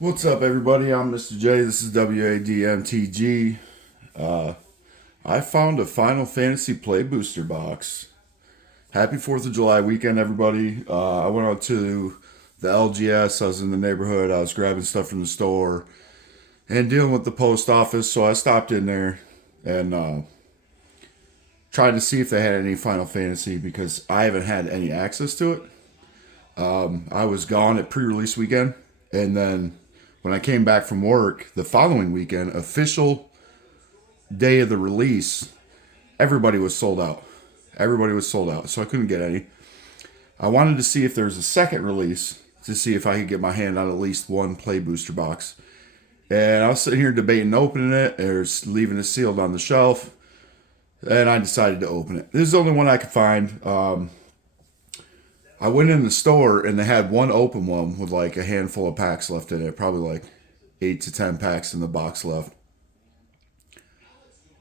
What's up, everybody? I'm Mr. J. This is W.A.D. I found a Final Fantasy Play Booster box. Happy 4th of July weekend, everybody. I went out to the LGS. I was in the neighborhood. I was grabbing stuff from the store and dealing with the post office. So I stopped in there and tried to see if they had any Final Fantasy because I haven't had any access to it. I was gone at pre-release weekend, and then when I came back from work the following weekend, official day of the release, everybody was sold out. Everybody was sold out, so I couldn't get any. I wanted to see if there was a second release to see if I could get my hand on at least one play booster box. And I was sitting here debating opening it or leaving it sealed on the shelf, and I decided to open it. This is the only one I could find. I went in the store and they had one open one with like a handful of packs left in it, probably like 8 to 10 packs in the box left.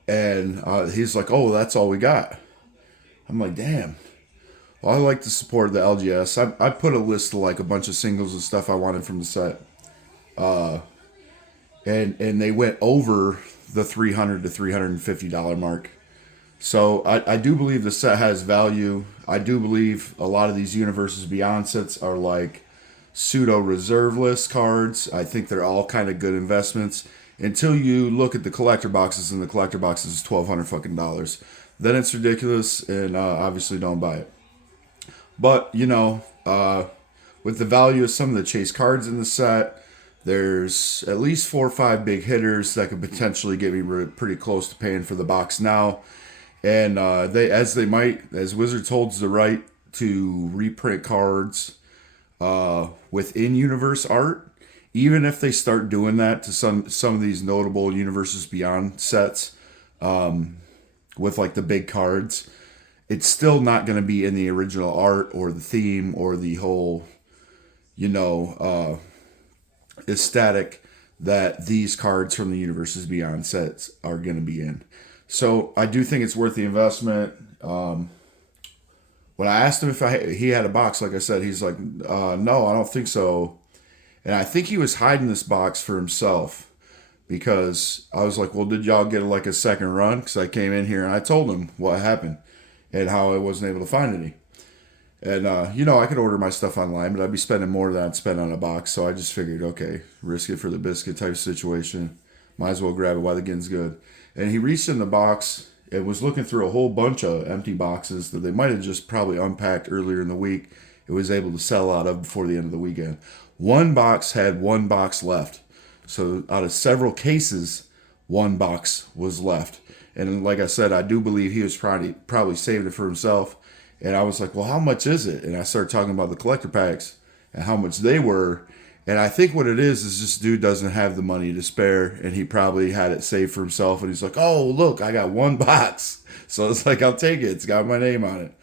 And he's like, "Oh, that's all we got." I'm like, "Damn." Well, I like to support the LGS. I put a list of like a bunch of singles and stuff I wanted from the set, and they went over the $300 to $350 mark. So I do believe the set has value. I do believe a lot of these Universes Beyond sets are like pseudo reserve list cards. I think they're all kind of good investments until you look at the collector boxes, and the collector boxes is $1,200 fucking. Then it's ridiculous, and obviously don't buy it. But with the value of some of the chase cards in the set, there's at least 4 or 5 big hitters that could potentially get me pretty close to paying for the box now. And as Wizards holds the right to reprint cards within universe art, even if they start doing that to some of these notable Universes Beyond sets, with like the big cards, it's still not going to be in the original art or the theme or the whole, aesthetic that these cards from the Universes Beyond sets are going to be in. So I do think it's worth the investment. When I asked him if he had a box, like I said, he's like, "No, I don't think so." And I think he was hiding this box for himself because I was like, "Well, did y'all get like a second run?" Because I came in here and I told him what happened and how I wasn't able to find any. And I could order my stuff online, but I'd be spending more than I'd spend on a box. So I just figured, okay, risk it for the biscuit type situation. Might as well grab it while the getting's good. And he reached in the box and was looking through a whole bunch of empty boxes that they might have just probably unpacked earlier in the week. It was able to sell out of before the end of the weekend. One box had one box left. So out of several cases, one box was left. And like I said, I do believe he was probably saving it for himself. And I was like, "Well, how much is it?" And I started talking about the collector packs and how much they were. And I think what it is this dude doesn't have the money to spare, and he probably had it saved for himself. And he's like, "Oh, look, I got one box." So it's like, I'll take it. It's got my name on it.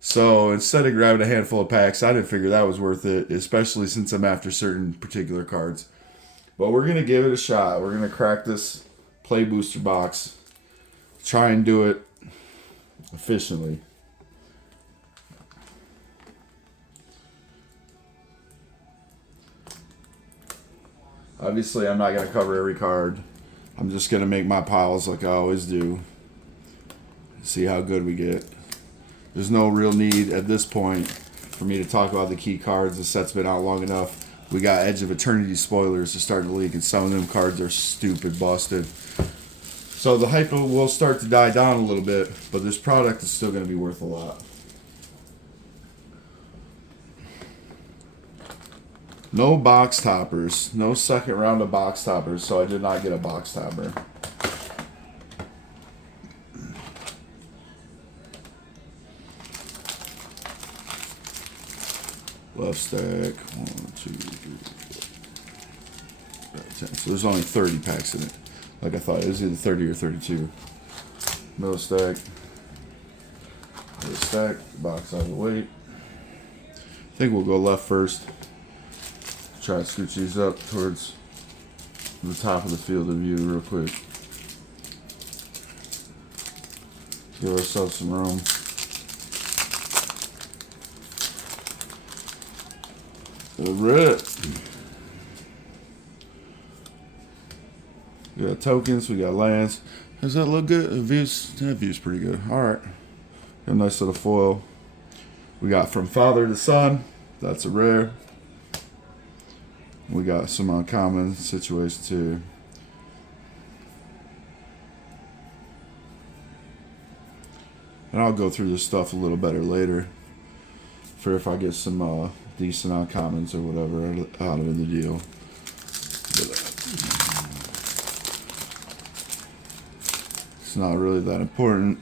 So instead of grabbing a handful of packs, I didn't figure that was worth it, especially since I'm after certain particular cards. But we're going to give it a shot. We're going to crack this play booster box, try and do it efficiently. Obviously, I'm not going to cover every card. I'm just going to make my piles like I always do. See how good we get. There's no real need at this point for me to talk about the key cards. The set's been out long enough. We got Edge of Eternity spoilers to start to leak, and some of them cards are stupid busted. So the hype will start to die down a little bit, but this product is still going to be worth a lot. No box toppers. No second round of box toppers, so I did not get a box topper. Left stack. 1, 2, 3, 4, 5, 10. So there's only 30 packs in it. Like I thought, it was either 30 or 32. Middle stack. Middle stack. Box out of the way. I think we'll go left first. Try to scooch these up towards the top of the field of view real quick. Give ourselves some room. The rip. got tokens, we got lands. Does that look good? The view's pretty good. Alright. Got a nice little foil. We got From Father to Son. That's a rare. We got some uncommon situations here. And I'll go through this stuff a little better later for if I get some decent uncommons or whatever out of the deal. It's not really that important.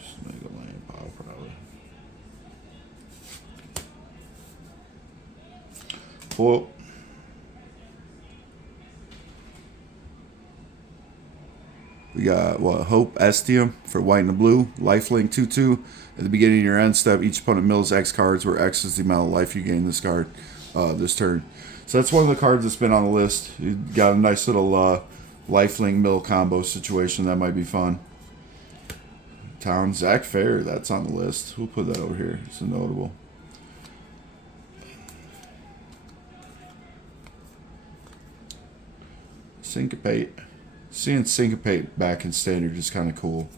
Just make a lane pop probably. Foil. We got Hope Estium for white and the blue. Lifelink 2/2. At the beginning of your end step, each opponent mills X cards, where X is the amount of life you gain this card this turn. So that's one of the cards that's been on the list. You got a nice little lifelink mill combo situation that might be fun. Town Zach Fair, that's on the list. We'll put that over here. It's a notable. Syncopate. Seeing Syncopate back in standard is kind of cool.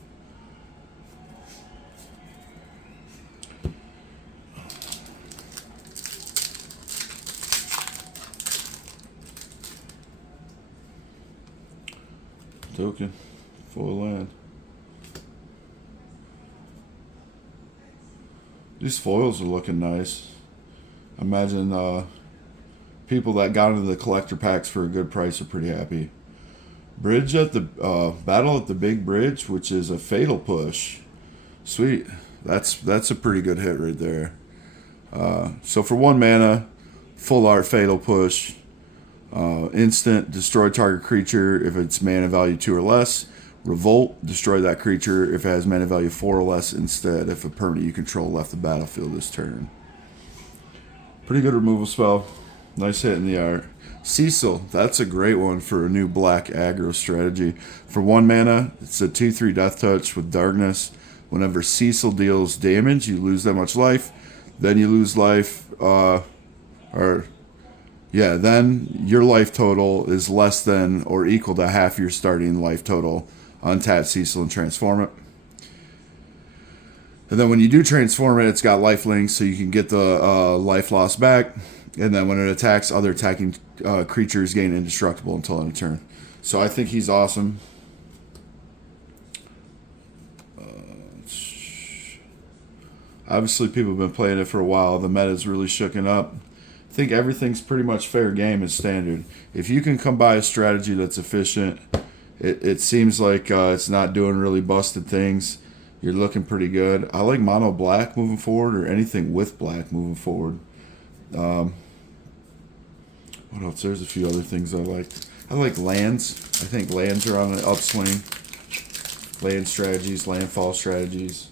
Token. Full land. These foils are looking nice. Imagine people that got into the collector packs for a good price are pretty happy. Bridge at the Battle at the Big Bridge, which is a fatal push. Sweet. That's a pretty good hit right there. So for 1 mana, full art fatal push. Instant, destroy target creature if it's mana value 2 or less. Revolt, destroy that creature if it has mana value 4 or less instead if a permanent you control left the battlefield this turn. Pretty good removal spell. Nice hit in the art. Cecil, that's a great one for a new black aggro strategy. For 1 mana, it's a 2/3 death touch with darkness. Whenever Cecil deals damage, you lose that much life. Then you lose life, then your life total is less than or equal to half your starting life total. Untap Cecil and transform it. And then when you do transform it, it's got life links, so you can get the life loss back. And then when it attacks, other attacking creatures gain indestructible until end of turn. So I think he's awesome. Obviously, people have been playing it for a while. The meta's really shooken up. I think everything's pretty much fair game as standard. If you can come by a strategy that's efficient, it seems like it's not doing really busted things. You're looking pretty good. I like mono black moving forward, or anything with black moving forward. What else? There's a few other things I like. I like lands. I think lands are on an upswing. Land strategies, landfall strategies.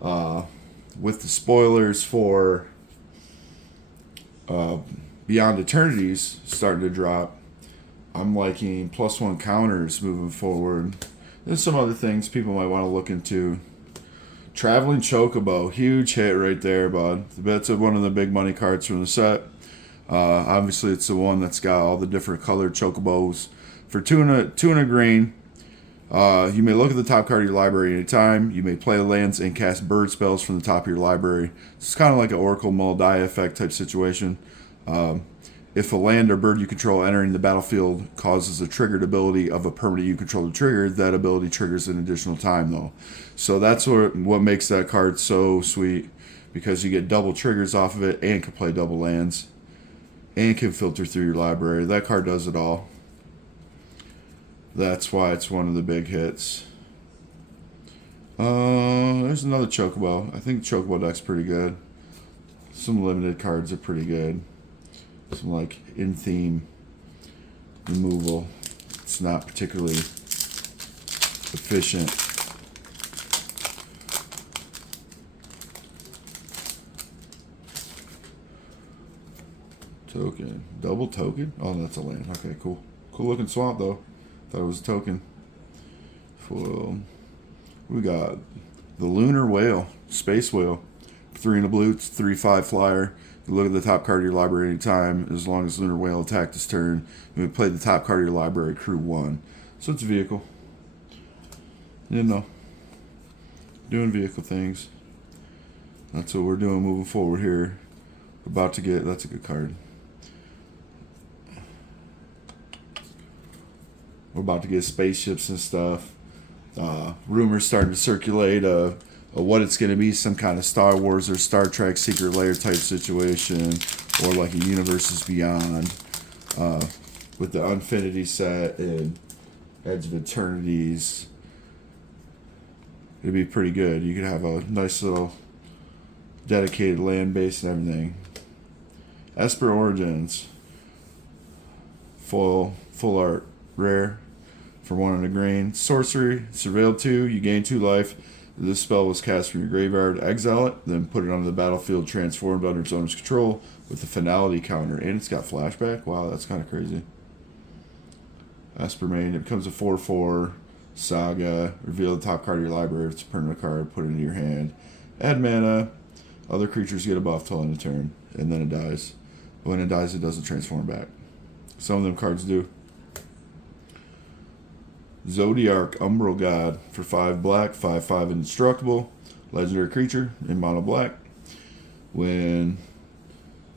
With the spoilers for Beyond Eternities starting to drop, I'm liking +1 counters moving forward. There's some other things people might want to look into. Traveling Chocobo, huge hit right there, bud. That's one of the big money cards from the set. Obviously, it's the one that's got all the different colored Chocobos. For two and a green, you may look at the top card of your library anytime. You may play lands and cast bird spells from the top of your library. It's kind of like an Oracle Muldai effect type situation. If a land or bird you control entering the battlefield causes a triggered ability of a permanent you control to trigger, that ability triggers an additional time, though. So that's what makes that card so sweet, because you get double triggers off of it and can play double lands and can filter through your library. That card does it all. That's why it's one of the big hits. There's another Chocobo. I think the Chocobo deck's pretty good. Some limited cards are pretty good. Some like in-theme removal. It's not particularly efficient. Token. Double token? Oh, that's a land. Okay, cool. Cool looking swamp, though. Thought it was a token. Foil. We got the Lunar Whale. Space Whale. 3 in a blue. It's 3/5 flyer. Look at the top card of your library anytime, as long as Lunar Whale attacked this turn. And we play the top card of your library, crew 1. So it's a vehicle. You know, doing vehicle things. That's what we're doing moving forward here. We're about to get, that's a good card. We're about to get spaceships and stuff. Rumors starting to circulate of what it's going to be, some kind of Star Wars or Star Trek Secret Lair type situation, or like a Universes Beyond with the Infinity set and Edge of Eternities. It'd be pretty good. You could have a nice little dedicated land base and everything. Esper Origins. Full art. Rare. For 1 in a green. Sorcery. Surveil 2. You gain 2 life. This spell was cast from your graveyard. Exile it. Then put it onto the battlefield transformed under its owner's control with a finality counter. And it's got flashback. Wow, that's kind of crazy. Esper Main. It becomes a 4/4. Saga. Reveal the top card of your library. If it's a permanent card, put it into your hand. Add mana. Other creatures get a buff till end of turn. And then it dies. When it dies, it doesn't transform back. Some of them cards do. Zodiarch Umbral God for 5 black, 5/5 indestructible. Legendary creature in mono black. When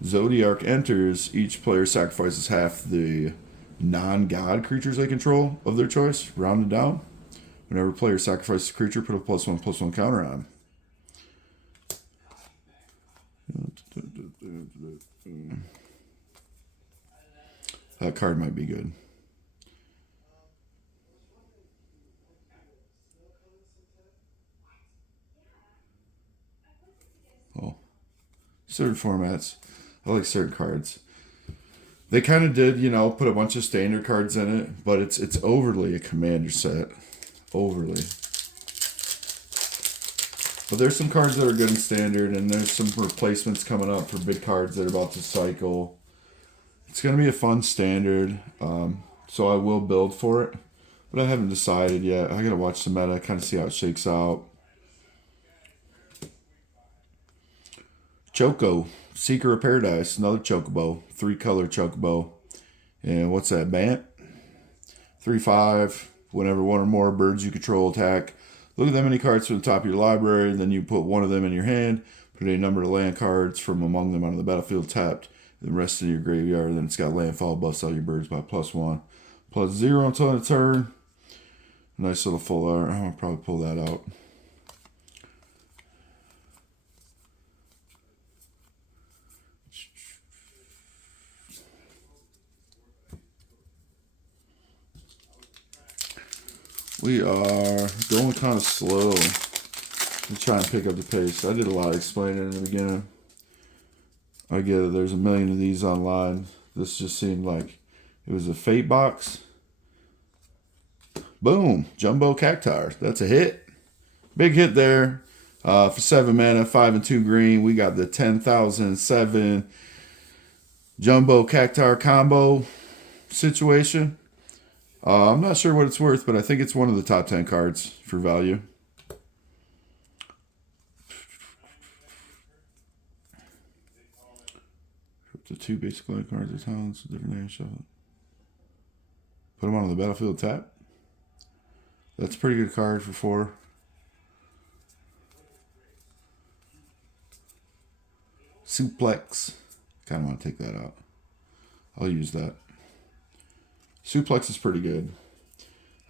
Zodiarch enters, each player sacrifices half the non-god creatures they control of their choice, rounded down. Whenever a player sacrifices a creature, put a +1/+1 counter on. That card might be good. Oh, certain formats. I like certain cards. They kind of did, put a bunch of standard cards in it, but it's overly a commander set. Overly. But there's some cards that are good in standard, and there's some replacements coming up for big cards that are about to cycle. It's going to be a fun standard, so I will build for it, but I haven't decided yet. I got to watch the meta, kind of see how it shakes out. Choco, Seeker of Paradise, another Chocobo, 3-color Chocobo. And what's that, Bant? 3/5, whenever one or more birds you control attack. Look at that many cards from the top of your library, then you put one of them in your hand, put a number of land cards from among them onto the battlefield tapped, the rest in your graveyard, then it's got landfall, buffs all your birds by +1/+0 until end of turn. Nice little full art. I'm going to probably pull that out. We are going kind of slow. I'm trying to pick up the pace. I did a lot of explaining in the beginning. I get it. There's a million of these online. This just seemed like it was a Fate box. Boom. Jumbo Cactar. That's a hit. Big hit there. For 7 mana, 5 and 2 green. We got the 10,007 Jumbo Cactar combo situation. I'm not sure what it's worth, but I think it's one of the top 10 cards for value. Up to 2 basic land cards or talents, different names. Put them on the battlefield tap. That's a pretty good card for 4. Suplex. Kind of want to take that out. I'll use that. Suplex is pretty good.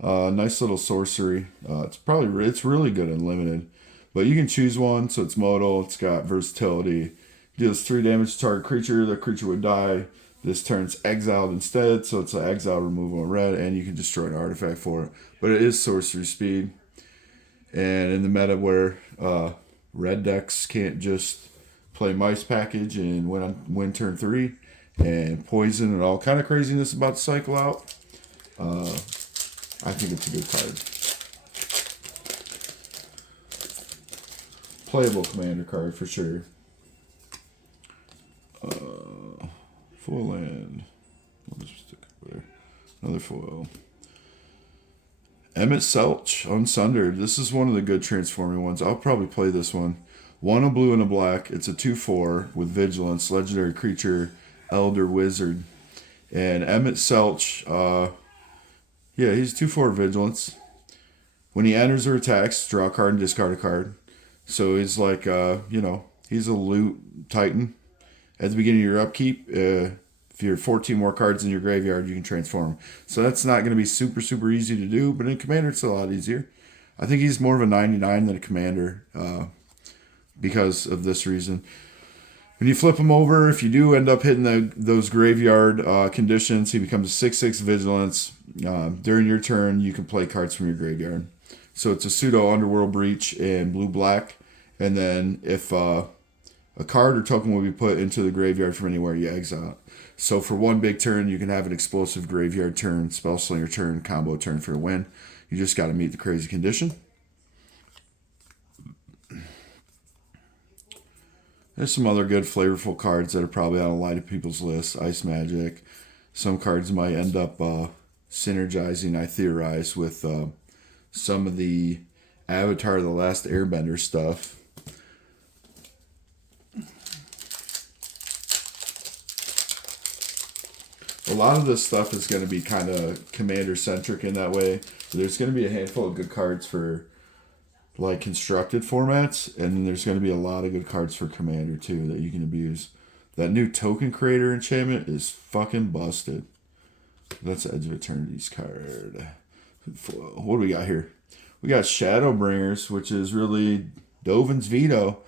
Nice little sorcery. It's really good in limited, but you can choose one. So it's modal. It's got versatility. Deals 3 damage to target creature. The creature would die. This turn's exiled instead, so it's an exile removal in red, and you can destroy an artifact for it. But it is sorcery speed, and in the meta where red decks can't just play mice package and win turn 3. And poison and all kind of craziness about to cycle out. I think it's a good card. Playable commander card for sure. Full land. We'll just stick it there. Another foil. Emmett Selch, Unsundered. This is one of the good transforming ones. I'll probably play this one. One a blue and a black. It's a 2/4 with vigilance, legendary creature, elder wizard, and Emmett Selch. Yeah, he's 2/4 vigilance. When he enters or attacks, draw a card and discard a card. So he's like, he's a loot titan. At the beginning of your upkeep, if you're 14 more cards in your graveyard, you can transform him. So that's not going to be super, super easy to do, but in Commander, it's a lot easier. I think he's more of a 99 than a Commander because of this reason. When you flip him over, if you do end up hitting those graveyard conditions, he becomes a 6/6 vigilance. During your turn, you can play cards from your graveyard. So it's a pseudo Underworld Breach in blue-black. And then if a card or token will be put into the graveyard from anywhere, you exile it. So for one big turn, you can have an explosive graveyard turn, spell slinger turn, combo turn for a win. You just got to meet the crazy condition. There's some other good flavorful cards that are probably on a lot of people's lists. Ice Magic. Some cards might end up synergizing, I theorize, with some of the Avatar The Last Airbender stuff. A lot of this stuff is going to be kind of Commander-centric in that way. There's going to be a handful of good cards for like constructed formats, and then there's going to be a lot of good cards for Commander too that you can abuse. That new Token Creator enchantment is fucking busted. That's Edge of Eternity's card. What do we got here? We got Shadowbringers, which is really Dovin's Veto.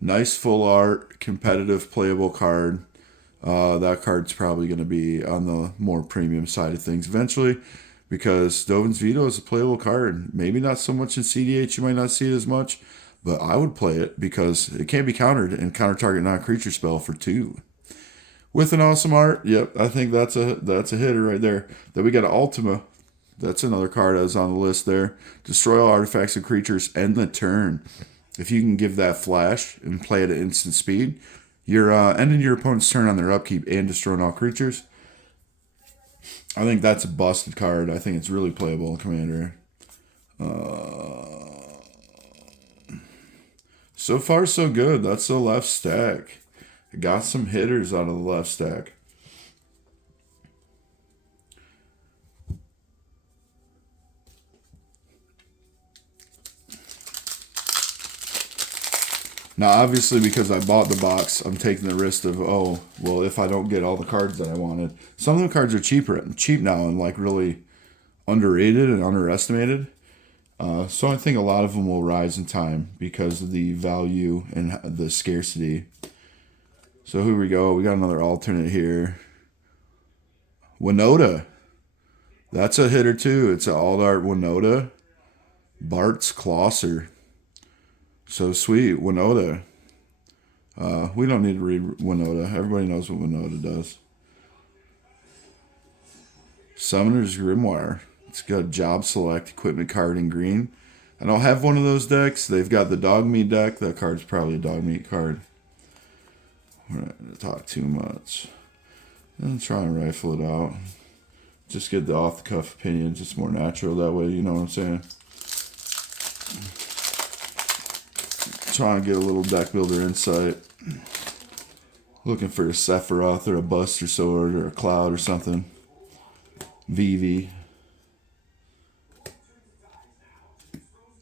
Nice full art, competitive, playable card. That card's probably going to be on the more premium side of things eventually, because Dovin's Veto is a playable card. Maybe not so much in CDH, you might not see it as much, but I would play it because it can't be countered and counter target non-creature spell for 2. With an awesome art, yep, I think that's a hitter right there. Then we got an Ultima. That's another card that's on the list there. Destroy all artifacts and creatures, end the turn. If you can give that flash and play it at instant speed, you're ending your opponent's turn on their upkeep and destroying all creatures. I think that's a busted card. I think it's really playable in Commander. So far, so good. That's the left stack. I got some hitters out of the left stack. Now, obviously, because I bought the box, I'm taking the risk of, if I don't get all the cards that I wanted. Some of the cards are cheap now and like really underrated and underestimated. So I think a lot of them will rise in time because of the value and the scarcity. So here we go. We got another alternate here. Winota. That's a hitter too. It's an Aldart Winota. Bart's Closser. So sweet, Winota. We don't need to read Winota. Everybody knows what Winota does. Summoner's Grimoire. It's got Job Select equipment card in green. I don't have one of those decks. They've got the Dog Meat deck. That card's probably a Dog Meat card. We're not going to talk too much. And try and rifle it out. Just get the off-the-cuff opinion. Just more natural that way, you know what I'm saying? Trying to get a little deck builder insight. Looking for a Sephiroth or a Buster Sword or a Cloud or something. Vivi.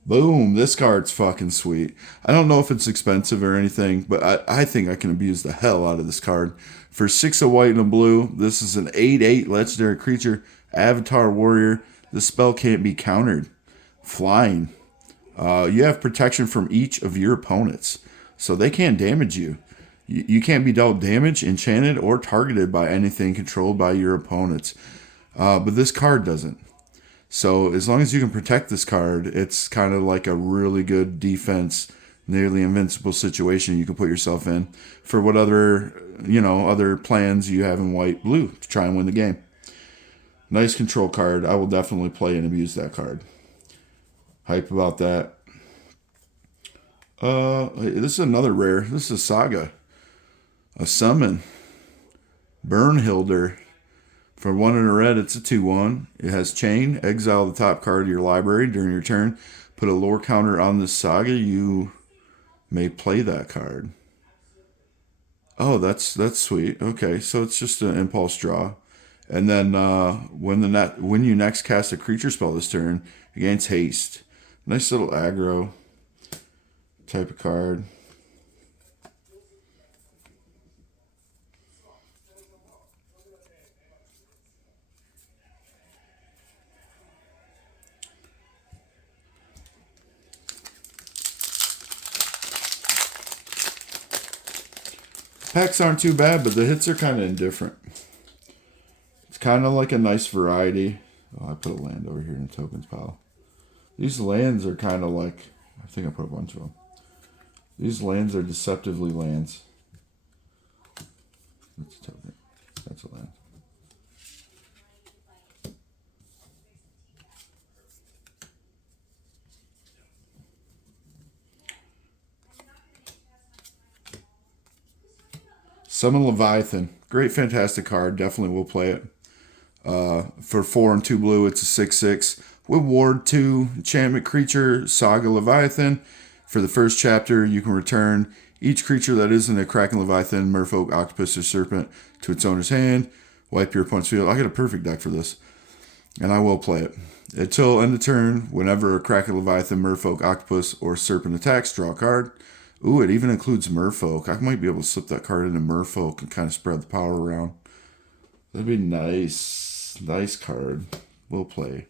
Boom, this card's fucking sweet. I don't know if it's expensive or anything, but I think I can abuse the hell out of this card. For 6 of white and a blue, this is an 8/8 legendary creature, Avatar Warrior. The spell can't be countered. Flying. You have protection from each of your opponents, so they can't damage you. You can't be dealt damage, enchanted, or targeted by anything controlled by your opponents. But this card doesn't. So as long as you can protect this card, it's kind of like a really good defense, nearly invincible situation you can put yourself in for what other plans you have in white-blue to try and win the game. Nice control card. I will definitely play and abuse that card. Hype about that. This is another rare. This is a Saga. A summon. Burnhilder. For 1 and a red, it's a 2/1. It has chain. Exile the top card of your library during your turn. Put a lore counter on this Saga. You may play that card. Oh, that's sweet. Okay, so it's just an impulse draw, and then when you next cast a creature spell this turn, it gains haste. Nice little aggro type of card. Packs aren't too bad, but the hits are kind of indifferent. It's kind of like a nice variety. Oh, I put a land over here in the tokens pile. These lands are kind of like, I think I put a bunch of them. These lands are deceptively lands. That's a token. That's a land. Summon Leviathan. Great, fantastic card. Definitely will play it. For 4 and 2 blue, it's a 6/6. With Ward 2, enchantment creature, Saga Leviathan. For the first chapter, you can return each creature that isn't a Kraken Leviathan, Merfolk, Octopus, or Serpent to its owner's hand. Wipe your opponent's field. I got a perfect deck for this, and I will play it. Until end of turn, whenever a Kraken Leviathan, Merfolk, Octopus, or Serpent attacks, draw a card. Ooh, it even includes Merfolk. I might be able to slip that card into Merfolk and kind of spread the power around. That'd be nice. Nice card. We'll play.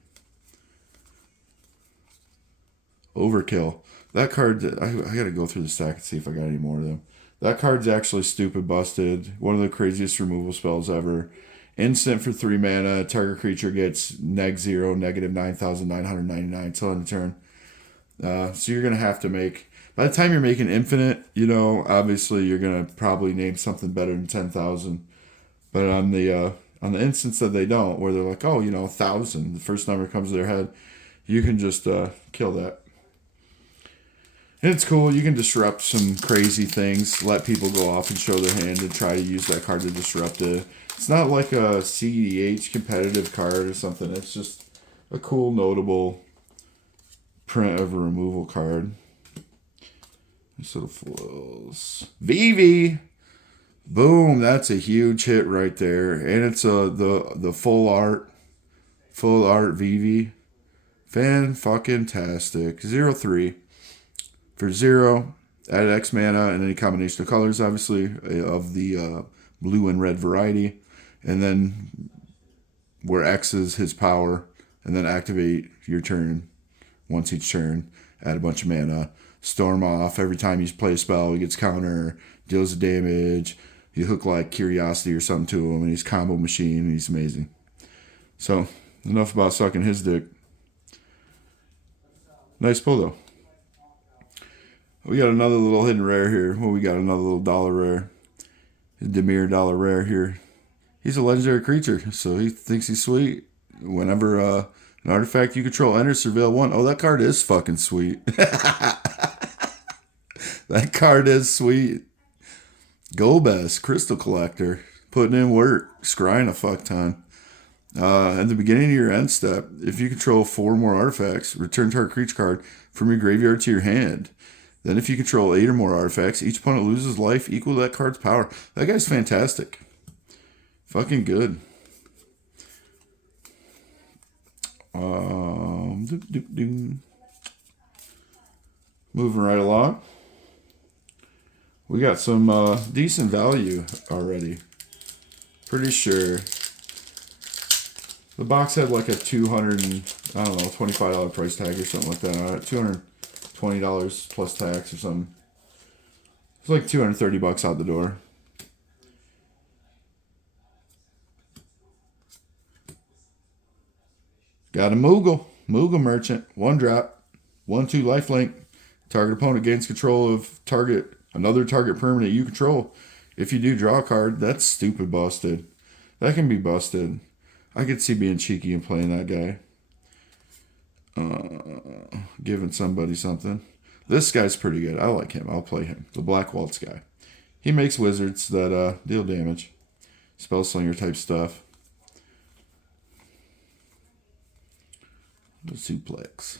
Overkill. That card, I gotta go through the stack and see if I got any more of them. That card's actually stupid busted. One of the craziest removal spells ever. Instant for 3 mana. Target creature gets -0, -9,999 till end of turn. So you're gonna have to make. By the time you're making infinite, obviously you're gonna probably name something better than 10,000. But on the instance that they don't, where they're like, oh, 1,000, the first number comes to their head, you can just kill that. And it's cool. You can disrupt some crazy things, let people go off and show their hand and try to use that card to disrupt it. It's not like a CEDH competitive card or something. It's just a cool, notable print of a removal card. This little flows. Vivi! Boom! That's a huge hit right there. And it's the full art Vivi. Fan-fucking-tastic. 0/3. For 0, add X mana and any combination of colors, obviously, of the blue and red variety. And then where X is his power. And then activate your turn once each turn. Add a bunch of mana. Storm off. Every time you play a spell, he gets counter. Deals damage. You hook like Curiosity or something to him. And he's combo machine. And he's amazing. So, enough about sucking his dick. Nice pull, though. We got another little hidden rare here. Well, we got another little dollar rare. Demir dollar rare here. He's a legendary creature, so he thinks he's sweet. Whenever an artifact you control enters Surveil 1. Oh, that card is fucking sweet. That card is sweet. Golbez, Crystal Collector. Putting in work. Scrying a fuck ton. At the beginning of your end step, if you control 4 more artifacts, return target creature card from your graveyard to your hand. Then if you control 8 or more artifacts, each opponent loses life equal to that card's power. That guy's fantastic. Fucking good. Moving right along. We got some decent value already. Pretty sure. The box had like a $25 price tag or something like that. $220 plus tax or something. It's like $230 out the door. Got a Moogle Merchant, 1 drop, 1/2 lifelink. Target opponent gains control of another target permanent you control. If you do draw a card, that's stupid busted. That can be busted. I could see being cheeky and playing that guy. Giving somebody something. This guy's pretty good. I like him. I'll play him. The Black Waltz guy. He makes wizards that deal damage. Spellslinger type stuff. The suplex.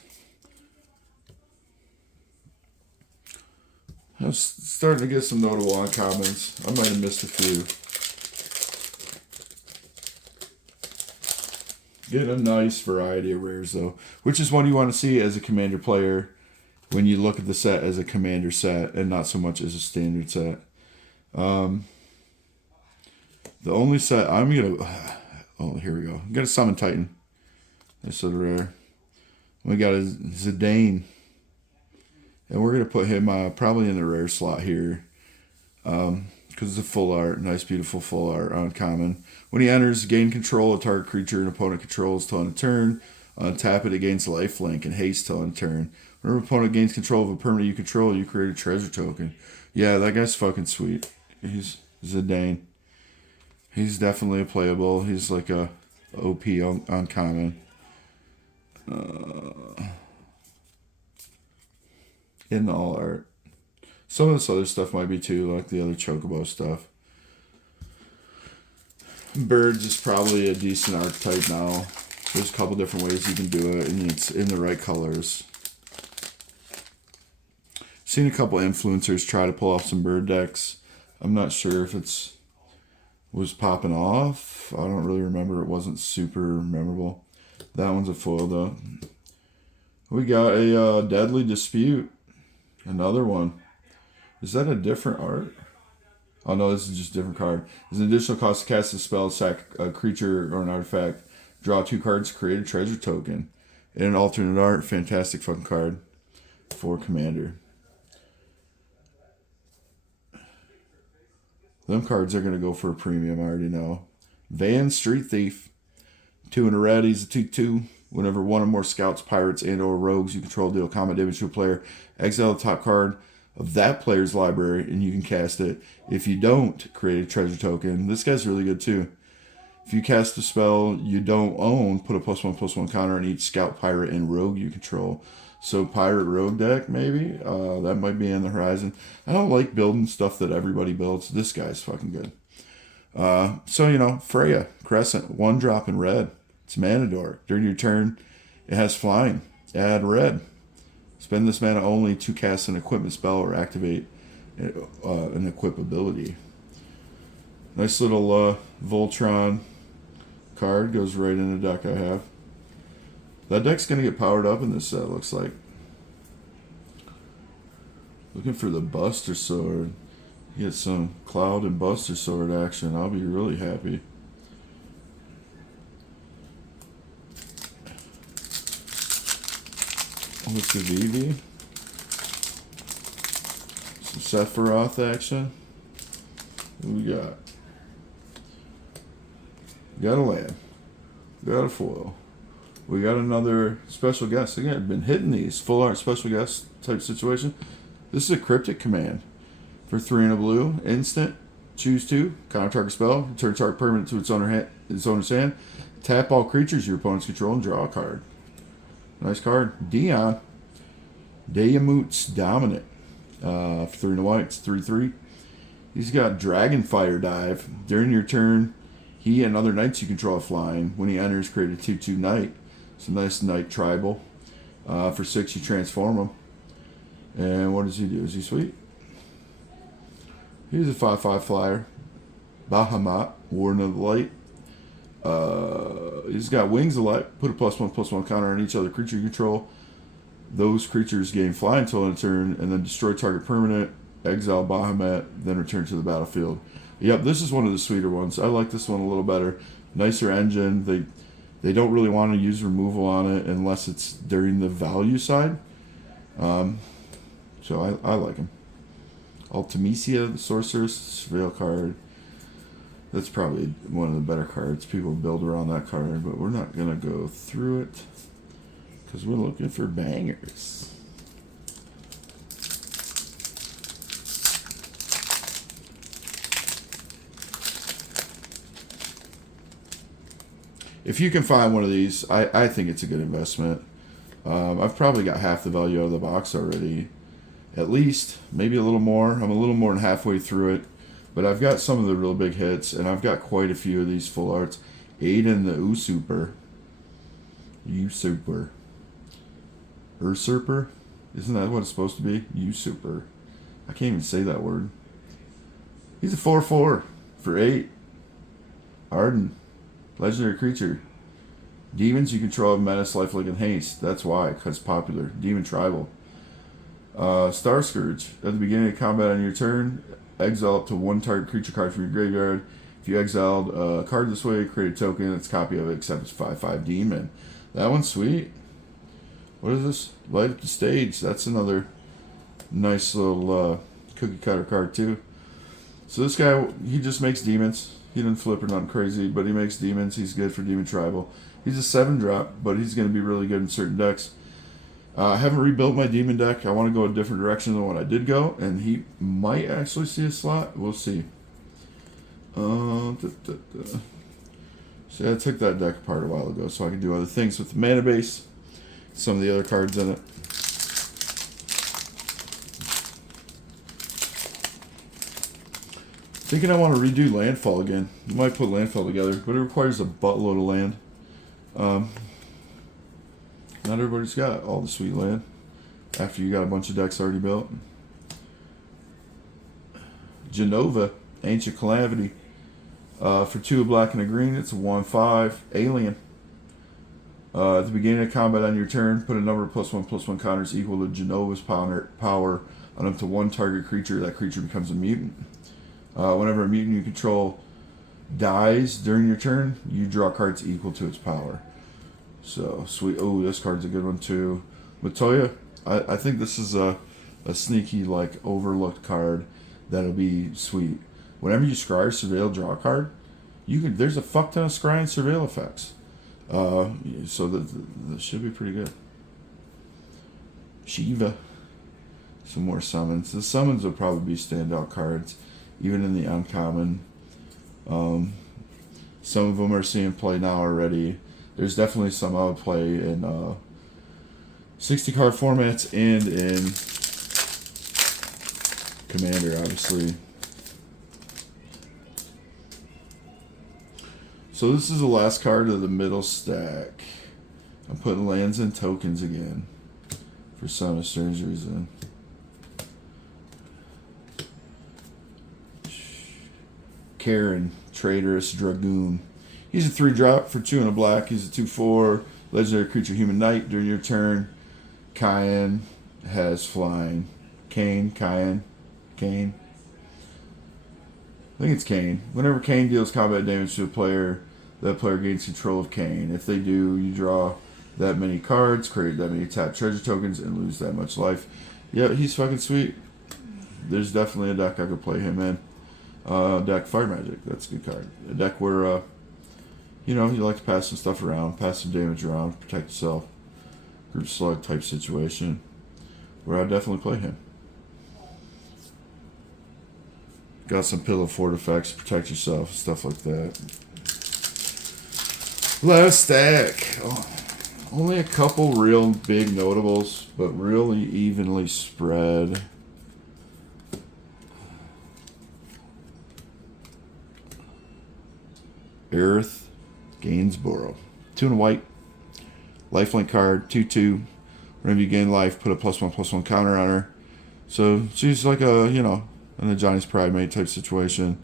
I'm starting to get some notable uncommons. I might have missed a few. Getting a nice variety of rares though, which is one you want to see as a commander player when you look at the set as a commander set and not so much as a standard set. The only set I'm gonna oh, here we go. I'm gonna summon Titan. That's so rare. We got a Zidane, and we're gonna put him probably in the rare slot here, because it's a full art, nice, beautiful full art, uncommon. When he enters, gain control of target creature an opponent controls till end of turn. Untap it, it gains lifelink and haste till end of turn. Whenever an opponent gains control of a permanent you control, you create a treasure token. Yeah, that guy's fucking sweet. He's Zidane. He's definitely a playable. He's like a OP uncommon. In all art. Some of this other stuff might be too, like the other Chocobo stuff. Birds is probably a decent archetype now. There's a couple different ways you can do it, and it's in the right colors. Seen a couple influencers try to pull off some bird decks. I'm not sure if was popping off. I don't really remember. It wasn't super memorable. That one's a foil though. We got a Deadly Dispute. Another one. Is that a different art? Oh no, this is just a different card. There's an additional cost to cast a spell, sack a creature or an artifact, draw 2 cards, create a treasure token. In an alternate art, fantastic fucking card for Commander. Them cards are going to go for a premium, I already know. Van Street Thief. 2 in a red, he's a 2/2. Whenever one or more scouts, pirates, and or rogues you control deal combat damage to a player, exile the top card of that player's library and you can cast it. If you don't, create a treasure token. This guy's really good too. If you cast a spell you don't own, put a +1/+1 counter on each scout, pirate, and rogue you control. So pirate rogue deck, maybe? That might be on the horizon. I don't like building stuff that everybody builds. This guy's fucking good. So, Freya, Crescent, 1 drop in red. It's mana dork. During your turn, it has flying. Add red. Spend this mana only to cast an equipment spell or activate an equip ability. Nice little Voltron card. Goes right in the deck I have. That deck's going to get powered up in this set, looks like. Looking for the Buster Sword. Get some Cloud and Buster Sword action. I'll be really happy. What's the VV? Some Sephiroth action. What we got? We got a land. We got a foil. We got another special guest. Again, I've been hitting these full art special guest type situation. This is a Cryptic Command. For 3 and a blue, instant, choose 2, counter target spell, return target permanent to its owner's hand, tap all creatures your opponents control and draw a card. Nice card. Dion. Dayamut's Dominant. For 3 and a white, it's 3/3. He's got Dragonfire Dive. During your turn, he and other knights you control are flying. When he enters, create a 2/2 knight. It's a nice knight tribal. For 6, you transform him. And what does he do? Is he sweet? He's a 5/5 flyer. Bahamut, Warden of the Light. He's got Wings of Light. Put a +1/+1 counter on each other creature you control. Those creatures gain fly until end of turn, and then destroy target permanent, exile Bahamut, then return to the battlefield. Yep, this is one of the sweeter ones. I like this one a little better. Nicer engine. They don't really want to use removal on it unless it's during the value side. So I like him. Ultimecia, the Sorceress, Surveil card. That's probably one of the better cards. People build around that card, but we're not going to go through it because we're looking for bangers. If you can find one of these, I think it's a good investment. I've probably got half the value out of the box already. At least, maybe a little more. I'm a little more than halfway through it. But I've got some of the real big hits, and I've got quite a few of these full arts. Aiden the Usurper. Usurper. Isn't that what it's supposed to be? Usurper. I can't even say that word. He's a 4/4 for 8. Arden. Legendary creature. Demons you control have menace, lifelink, and haste. That's why, because popular. Demon tribal. Star Scourge. At the beginning of combat on your turn, exile up to 1 target creature card from your graveyard. If you exiled a card this way, create a token that's a copy of it, except it's 5/5 demon. That one's sweet. What is this? Light up the stage. That's another nice little cookie cutter card too. So this guy, he just makes demons. He didn't flip or nothing crazy, but he makes demons. He's good for demon tribal. He's a 7-drop, but he's going to be really good in certain decks. I haven't rebuilt my demon deck. I want to go a different direction than what I did go, and he might actually see a slot. We'll see. See, I took that deck apart a while ago so I can do other things with the mana base, some of the other cards in it. Thinking I want to redo Landfall again. You might put Landfall together, but it requires a buttload of land. Not everybody's got all the sweet land after you got a bunch of decks already built. Genova, Ancient Calamity. For 2 black and a green, it's a 1/5 alien. At the beginning of combat on your turn, put a number of +1/+1 counters equal to Genova's power on up to 1 target creature. That creature becomes a mutant. Whenever a mutant you control dies during your turn, you draw cards equal to its power. So, sweet. Oh, this card's a good one too. Matoya, I think this is a sneaky, like, overlooked card that'll be sweet. Whenever you scry or surveil, draw a card, there's a fuck ton of scry and surveil effects. So that should be pretty good. Shiva. Some more summons. The summons will probably be standout cards, even in the uncommon. Some of them are seeing play now already. There's definitely some I would play in 60 card formats and in Commander, obviously. So this is the last card of the middle stack. I'm putting lands and tokens again for some strange reason. Karen, Traitorous Dragoon. He's a 3-drop for 2 and a black. He's a 2/4 legendary creature, human knight. During your turn, Cayenne has flying. Kane. I think it's Kane. Whenever Kane deals combat damage to a player, that player gains control of Kane. If they do, you draw that many cards, create that many tapped treasure tokens, and lose that much life. Yeah, he's fucking sweet. There's definitely a deck I could play him in. Deck Fire Magic. That's a good card. A deck where, you like to pass some stuff around, pass some damage around, protect yourself. Group slug type situation. Where I'd definitely play him. Got some pillow fort effects, protect yourself, stuff like that. Last stack. Oh, only a couple real big notables, but really evenly spread. Aerith Gainsborough. 2 and a white. Lifelink card, 2/2. Whenever you gain life, put a +1/+1 counter on her. So she's like a, in a Johnny's Pride Mate type situation.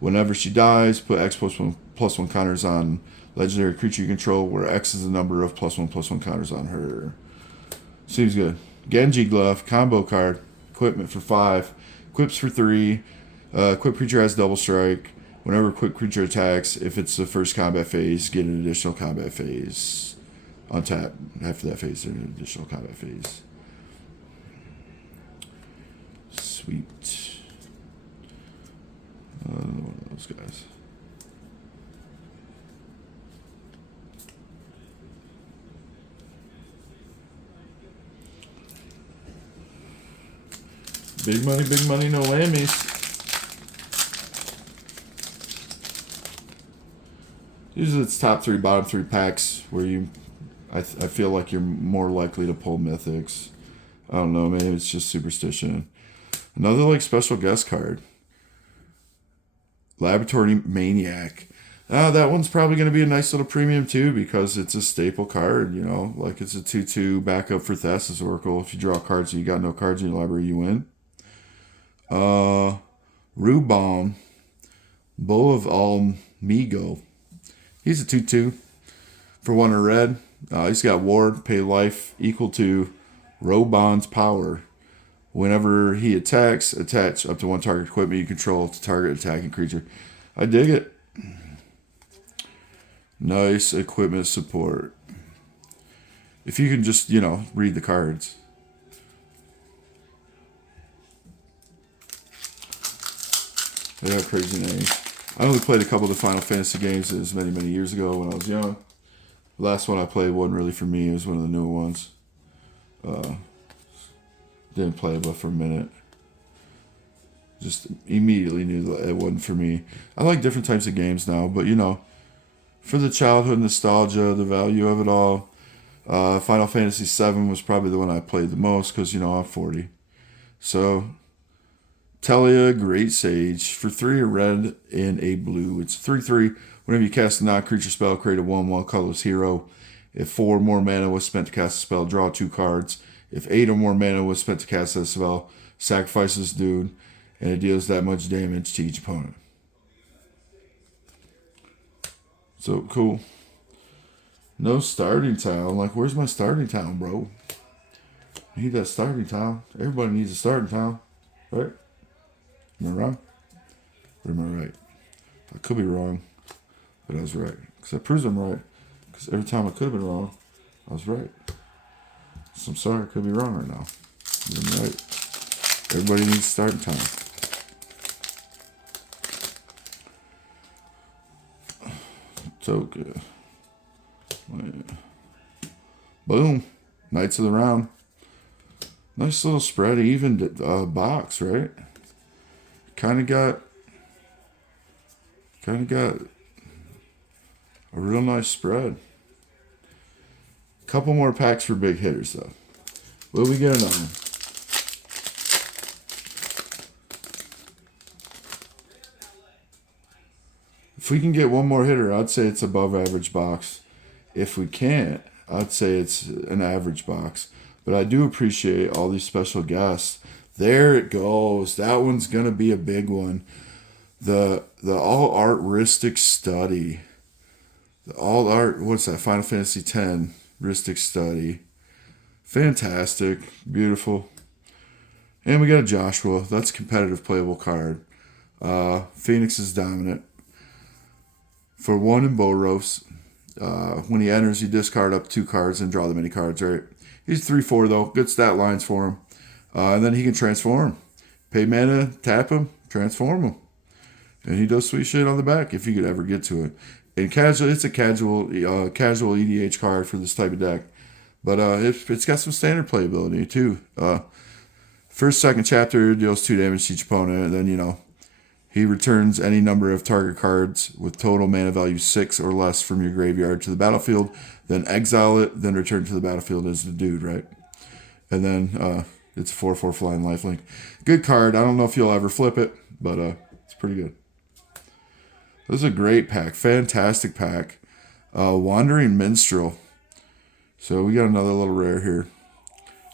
Whenever she dies, put X +1/+1 counters on legendary creature you control, where X is the number of +1/+1 counters on her. Seems good. Genji Glove, combo card, equipment for 5, equips for 3. Equipped creature has double strike. Whenever a quick creature attacks, if it's the first combat phase, get an additional combat phase. Untap. After that phase, there's an additional combat phase. Sweet. One of those guys. Big money, no whammies. Usually it's top 3, bottom 3 packs where I feel like you're more likely to pull mythics. I don't know, maybe it's just superstition. Another special guest card. Laboratory Maniac. That one's probably going to be a nice little premium too because it's a staple card, it's a 2/2 backup for Thassa's Oracle. If you draw cards and you got no cards in your library, you win. Rubon, Bull of Almigo. He's a 2/2 for 1 red. He's got ward, pay life equal to Robon's power. Whenever he attacks, attach up to 1 target equipment you control to target attacking creature. I dig it. Nice equipment support. If you can just, read the cards. They have crazy names. I only played a couple of the Final Fantasy games. It was many, many years ago when I was young. The last one I played wasn't really for me. It was one of the newer ones. Didn't play it but for a minute. Just immediately knew that it wasn't for me. I like different types of games now, but for the childhood nostalgia, the value of it all, Final Fantasy VII was probably the one I played the most because, I'm 40. So, Telia, Great Sage, for 3 a red and a blue. It's 3/3. Whenever you cast a non-creature spell, create a 1/1 colorless hero. If 4 or more mana was spent to cast a spell, draw 2 cards. If 8 or more mana was spent to cast that spell, sacrifice this dude, and it deals that much damage to each opponent. So, cool. No starting town. Like, where's my starting town, bro? I need that starting town. Everybody needs a starting town, right? Am I wrong? Or am I right? I could be wrong, but I was right. Because that proves I'm right. Because every time I could have been wrong, I was right. So I'm sorry I could be wrong right now. But I'm right. Everybody needs a starting town. So good. Boom. Knights of the Round. Nice little spread, even box, right? Kind of got a real nice spread. Couple more packs for big hitters, though. Will we get another one? If we can get one more hitter, I'd say it's above average box. If we can't, I'd say it's an average box. But I do appreciate all these special guests. There it goes. That one's going to be a big one. The all art Ristic Study. The all art, what's that? Final Fantasy X Ristic Study. Fantastic. Beautiful. And we got a Joshua. That's a competitive playable card. Phoenix is dominant. For 1 in Boros. When he enters, you discard up 2 cards and draw the many cards, right? He's 3/4 though. Good stat lines for him. And then he can transform. Pay mana, tap him, transform him. And he does sweet shit on the back if you could ever get to it. And casual, it's a casual EDH card for this type of deck. But it's got some standard playability too. First, second chapter deals 2 damage to each opponent. And then, he returns any number of target cards with total mana value 6 or less from your graveyard to the battlefield. Then exile it, then return to the battlefield as the dude, right? And then it's a 4/4 flying lifelink. Good card. I don't know if you'll ever flip it, but it's pretty good. This is a great pack. Fantastic pack. Wandering Minstrel. So we got another little rare here.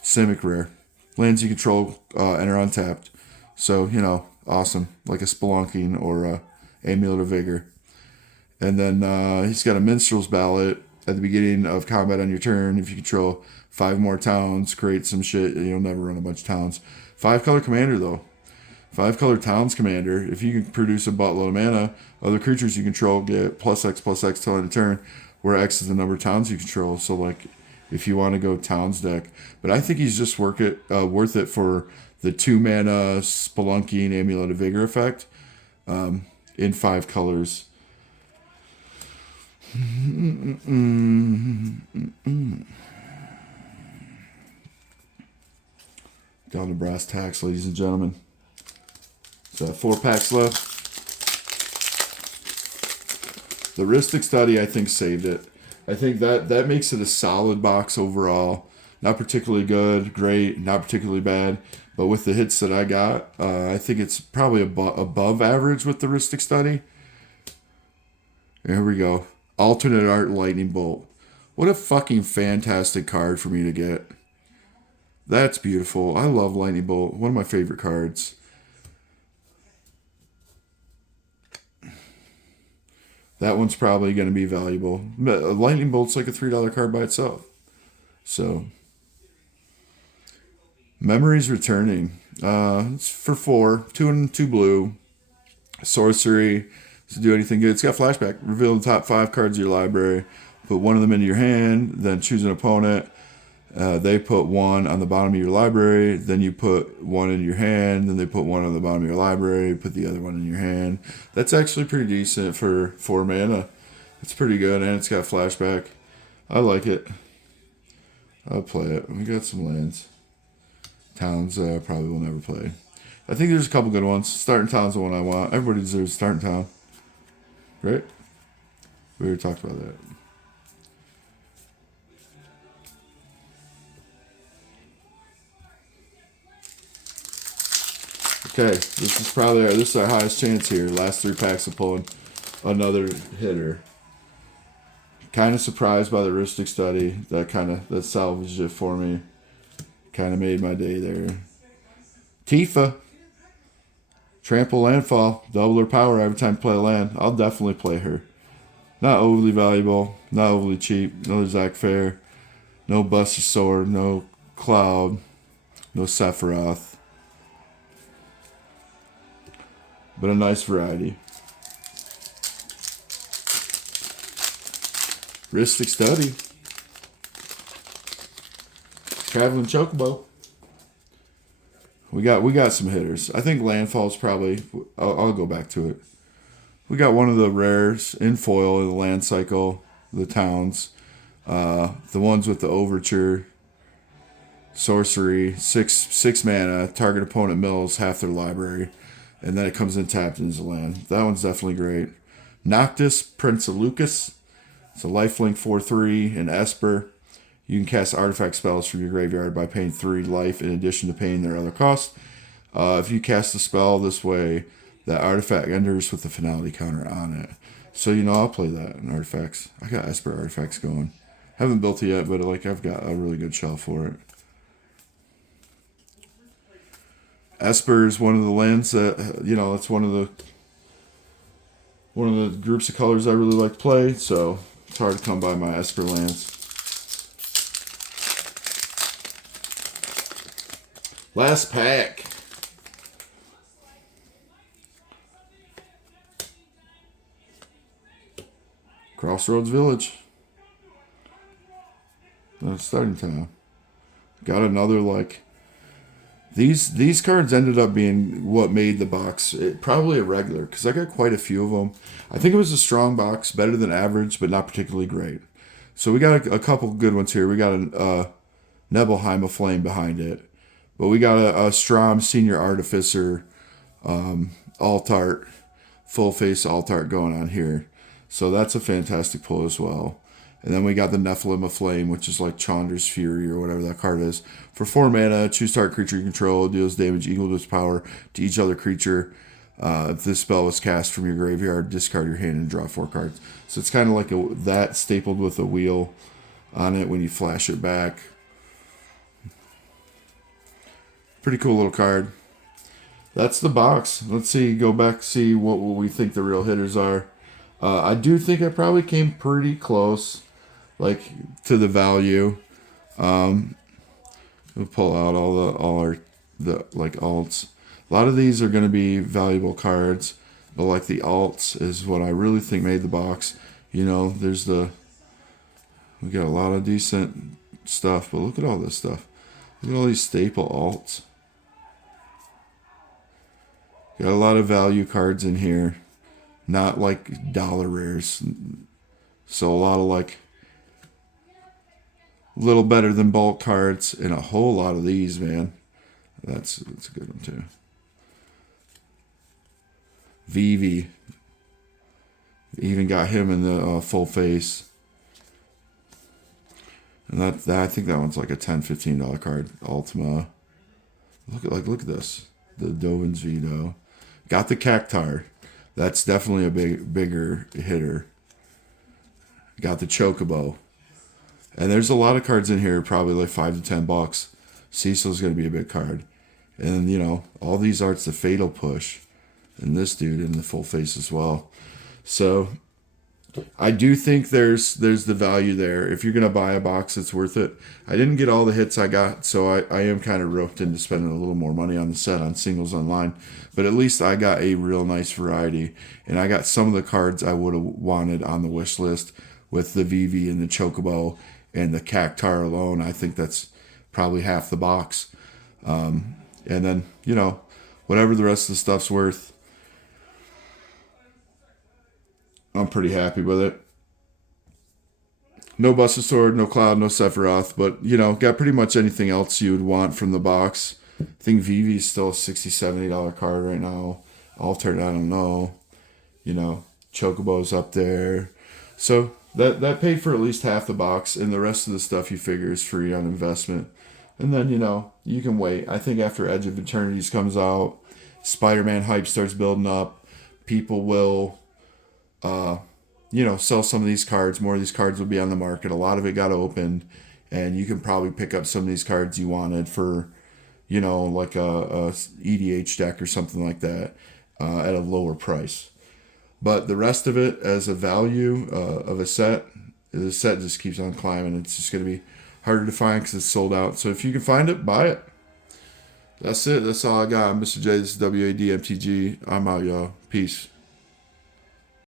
Simic rare. Lands you control enter untapped. So, awesome. Like a Spelunking or Amulet of Vigor. And then he's got a Minstrel's Ballot at the beginning of combat on your turn. If you control 5 more towns, create some shit. You'll never run a bunch of towns. 5-color commander, though. 5-color towns commander. If you can produce a buttload of mana, other creatures you control get +X/+X till end of turn, where X is the number of towns you control. So, like, if you want to go towns deck. But I think he's just worth it for the 2-mana Spelunking Amulet of Vigor effect in 5 colors. Down to brass tacks, ladies and gentlemen. So 4 packs left. The Ristic Study, I think, saved it. I think that makes it a solid box overall. Not particularly good, great, not particularly bad. But with the hits that I got, I think it's probably above average with the Ristic Study. Here we go. Alternate Art Lightning Bolt. What a fucking fantastic card for me to get. That's beautiful. I love Lightning Bolt. One of my favorite cards. That one's probably going to be valuable. But a lightning bolt's like a $3 card by itself. So, memories returning. It's for 4, 2 and 2 blue. Sorcery. To do anything good. It's got flashback. Reveal the top 5 cards of your library. Put one of them into your hand. Then choose an opponent. They put one on the bottom of your library. Then you put one in your hand. Then they put one on the bottom of your library. Put the other one in your hand. That's actually pretty decent for 4 mana. It's pretty good, and it's got flashback. I like it. I'll play it. We got some lands. Towns probably will never play. I think there's a couple good ones. Starting Town's the one I want. Everybody deserves Starting Town. Right? We already talked about that. Okay, this is our highest chance here. Last 3 packs of pulling another hitter. Kind of surprised by the heuristic study. That salvaged it for me. Kind of made my day there. Tifa. Trample Landfall. Double her power every time you play a land. I'll definitely play her. Not overly valuable. Not overly cheap. No Zach Fair. No Busty Sword. No Cloud. No Sephiroth. But a nice variety. Heuristic Study. Traveling Chocobo. We got some hitters. I think Landfall's probably. I'll go back to it. We got one of the rares in foil in the land cycle, the towns, the ones with the overture, sorcery, six mana. Target opponent mills half their library, and then it comes in tapped into land. That one's definitely great. Noctis, Prince of Lucas. It's a lifelink 4/3 and Esper. You can cast artifact spells from your graveyard by paying 3 life in addition to paying their other cost. If you cast a spell this way, that artifact enters with the finality counter on it. So, I'll play that in artifacts. I got Esper artifacts going. Haven't built it yet, but I've got a really good shelf for it. Esper is one of the lands that, it's one of the groups of colors I really like to play, so it's hard to come by my Esper lands. Last pack. Crossroads Village. That's Starting Town. Got another these cards ended up being what made the box probably a regular, because I got quite a few of them. I think it was a strong box, better than average, but not particularly great. So we got a couple good ones here. We got a Nebelheim of Flame behind it. But we got a Strom Senior Artificer alt-art, full face alt-art going on here. So that's a fantastic pull as well. And then we got the Nephilim of Flame, which is like Chandra's Fury or whatever that card is. For 4 mana, choose target creature you control, deals damage equal to its power to each other creature. If this spell was cast from your graveyard, discard your hand and draw 4 cards. So it's kind of like that stapled with a wheel on it when you flash it back. Pretty cool little card. That's the box. Let's go back, see what we think the real hitters are. I do think I probably came pretty close, to the value. We'll pull out all our alts. A lot of these are going to be valuable cards, but the alts is what I really think made the box. We got a lot of decent stuff, but look at all this stuff. Look at all these staple alts. Got a lot of value cards in here. Not dollar rares. So a lot of little better than bulk cards and a whole lot of these, man. That's a good one too. Vivi. Even got him in the full face. And that I think that one's like a $10, $15 card. Ultima. Look at this. The Dovin's Veto. Got the Cactar. That's definitely a bigger hitter. Got the Chocobo. And there's a lot of cards in here, probably $5 to $10. Cecil's going to be a big card. And, all these arts, the Fatal Push. And this dude in the full face as well. So, I do think there's the value there. If you're gonna buy a box, it's worth it. I didn't get all the hits I got, so I am kind of roped into spending a little more money on the set on singles online. But at least I got a real nice variety, and I got some of the cards I would have wanted on the wish list with the VV and the Chocobo and the Cactar alone. I think that's probably half the box. And then whatever the rest of the stuff's worth, I'm pretty happy with it. No Busted Sword, no Cloud, no Sephiroth, but got pretty much anything else you would want from the box. I think Vivi's still a $60, $70 card right now. Altered, I don't know. Chocobo's up there. So that paid for at least half the box, and the rest of the stuff you figure is free on investment. And then, you can wait. I think after Edge of Eternities comes out, Spider-Man hype starts building up, people will sell some of these cards. More of these cards will be on the market. A lot of it got opened, and you can probably pick up some of these cards you wanted for, like a EDH deck or something like that at a lower price. But the rest of it, as a value of a set, the set just keeps on climbing. It's just going to be harder to find because it's sold out. So if you can find it, buy it. That's it. That's all I got. I'm Mr. J. This is W.A.D. MTG. I'm out, y'all. Peace.